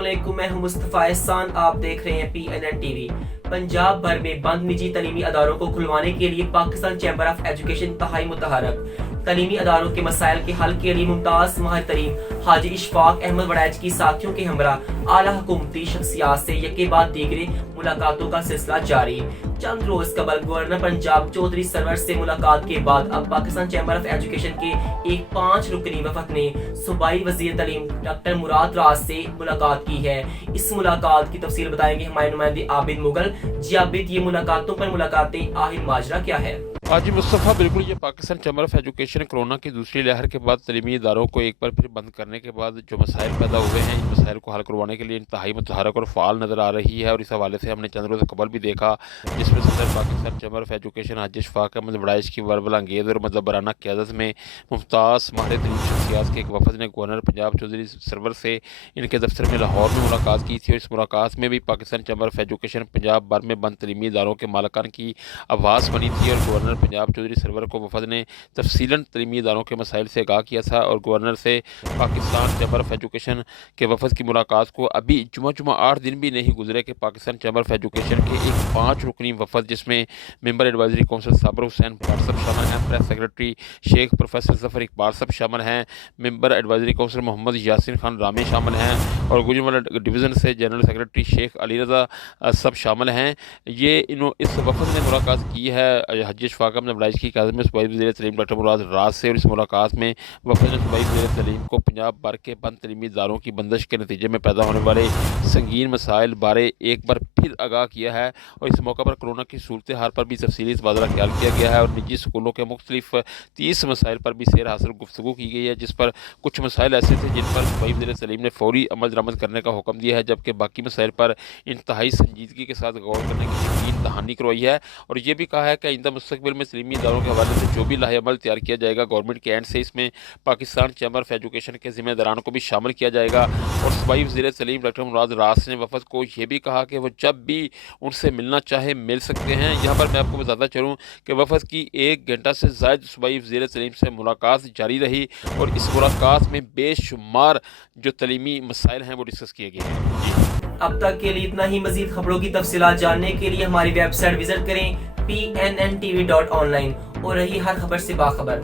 अस्सलामुअलैकुम, मैं हूं मुस्तफ़ा एहसान। आप देख रहे हैं PNN TV। पंजाब भर में बंद निजी तलीमी अदारों को खुलवाने के लिए पाकिस्तान चैम्बर ऑफ एजुकेशन इंतहाई मुतहरक। तलीमी अदारों के मसाइल के हल के लिए मुमताज माहिर तरीन हाजी इशफाक अहमद वड़ैच की साथियों के हमरा आला हुकूमती शख्सियात से यके बाद दीगरे मुलाकातों का सिलसिला जारी। चंद रोज कबल गवर्नर पंजाब चौधरी सरवर से मुलाकात के बाद अब पाकिस्तान चैम्बर ऑफ एजुकेशन के एक 5 रुकनी वफद ने सूबाई वजीर तलीम डॉक्टर मुराद राज से मुलाकात की है। इस मुलाकात की तफसील बताएंगे हमारे नुमाइंदे आबिद मुगल। जी आबिद, ये मुलाकातों पर मुलाकातें आखिर माजरा क्या है? जी मुस्तफ़ा, बिल्कुल ये Pakistan chamber of education corona की दूसरी लहर के बाद तलीमी इदारों को एक बार फिर बंद करने के बाद जो मसाइल पैदा हुए हैं, इन मसाइल को हल करवाने के लिए इंतहाई मुतहरक और फ़ाल नज़र आ रही है। और इस हवाले से हमने चंद रोज़ कबल भी देखा जिसमें सदर पाकिस्तान चैम्बर ऑफ एजुकेशन हाजी इशफाक अहमद वड़ैच की वर्बल अंगेज़ और मदबराना क़यादत में मुमताज़ माहिर तरीन शख्सियात के एक वफद ने गवर्नर पंजाब चौधरी सरवर से इनके दफ्तर में लाहौर में मुलाकात की थी। और इस मुलाकात में भी Pakistan chamber of education Punjab भर में बंद तलीमी इदारों के मालकान की आवाज़ बनी थी। और गवर्नर पंजाब चौधरी सरवर को वफद ने तफसीलन तलीमी इदारों के मसाइल से आगाह किया था। और गवर्नर से पाकिस्तान चैम्बर ऑफ एजुकेशन के वफद की मुलाकात को अभी जुमा 8 दिन भी नहीं गुजरे कि पाकिस्तान चैम्बर ऑफ एजुकेशन के एक 5 रुकनी वफद जिसमें मेंबर एडवाइजरी काउंसिल साबर हुसैन भट्ट साहब शामिल हैं, press secretary Sheikh professor Zafar Iqbal साहब शामिल हैं, member advisory council Mohammad Yasin Khan Rami शामिल हैं और गुजरात डिवीज़न से जनरल सेक्रेटरी शेख अली रज़ा सब शामिल हैं। इस वफद ने मुलाकात की है हाजी इशफाक अहमद वड़ैच की क़यादत में सूबाई वज़ीर तलीम डॉक्टर मुराद राज से। और इस मुलाकात में वफद ने सूबाई वज़ीर तलीम को पंजाब भर के बंद तलीमी इदारों की बंदिश के नतीजे में पैदा होने वाले संगीन मसाइल बारे एक बार फिर आगाह किया है। और इस मौका पर कोरोना की सूरत हाल पर भी तफसीली तबादला ख्याल किया गया है और निजी स्कूलों के मुख्तलिफ 30 मसाइल पर भी सैर हासिल गुफ्तगू की गई है, जिस पर कुछ मसाइल ऐसे थे जिन पर सूबाई वज़ीर तलीम ने फौरी अमल दरामद करने का हुक्म दिया है, जबकि बाकी मसाइल पर इंतहाई संजीदगी के साथ गौर करने की यकीन दहानी करवाई है। और ये भी कहा है कि आइंदा मुस्तकबिल में तलीमी इदारों के हवाले से जो भी लाहेअमल तैयार किया जाएगा गवर्नमेंट के एंड से इसमें पाकिस्तान चैम्बर ऑफ एजुकेशन के ज़िम्मेदारान को भी शामिल किया जाएगा। और सूबाई वज़ीर तलीम डॉक्टर मुराद राज ने वफद को ये भी कहा कि वो जब भी उनसे मिलना चाहे मिल सकते हैं। यहाँ पर मैं आपको बताता चलूँ कि वफद की 1 घंटा से ज़ायद सूबाई वज़ीर तलीम से मुलाकात जारी रही और इस मुलाकात में बेशुमार जो तलीमी मसाइल हैं वो डिस्कस किए गए हैं। जी अब तक के लिए इतना ही। मजीद खबरों की तफसीलात जानने के लिए हमारी वेबसाइट विजिट करें PNNTV.online और रही हर खबर से बाखबर।